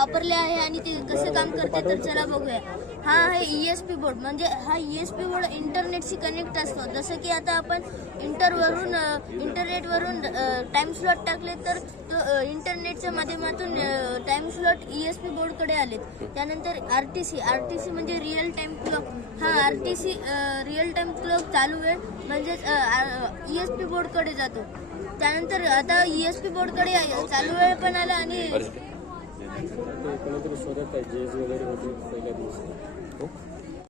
वापरले आहे आणि ते कसं काम करते तर चला बघूया. हा आहे ESP बोर्ड. म्हणजे हा ESP बोर्ड इंटरनेटशी कनेक्ट असतो. जसं की आता आपण इंटरनेटवरून टाइम स्लॉट टाकले तर इंटरनेटच्या माध्यमातून टाइम स्लॉट ESP बोर्डकडे आलेत. त्यानंतर RTC म्हणजे रिअल टाइम क्लॉक. हा RTC रिअल टाइम क्लॉक चालू वेळ म्हणजेच ESP बोर्डकडे जातो. त्यानंतर आता ESP बोर्डकडे चालू वेळ पण आला आणि कोणीतरी शोधत आहे जेज वगैरे होते पहिल्या दिवशी.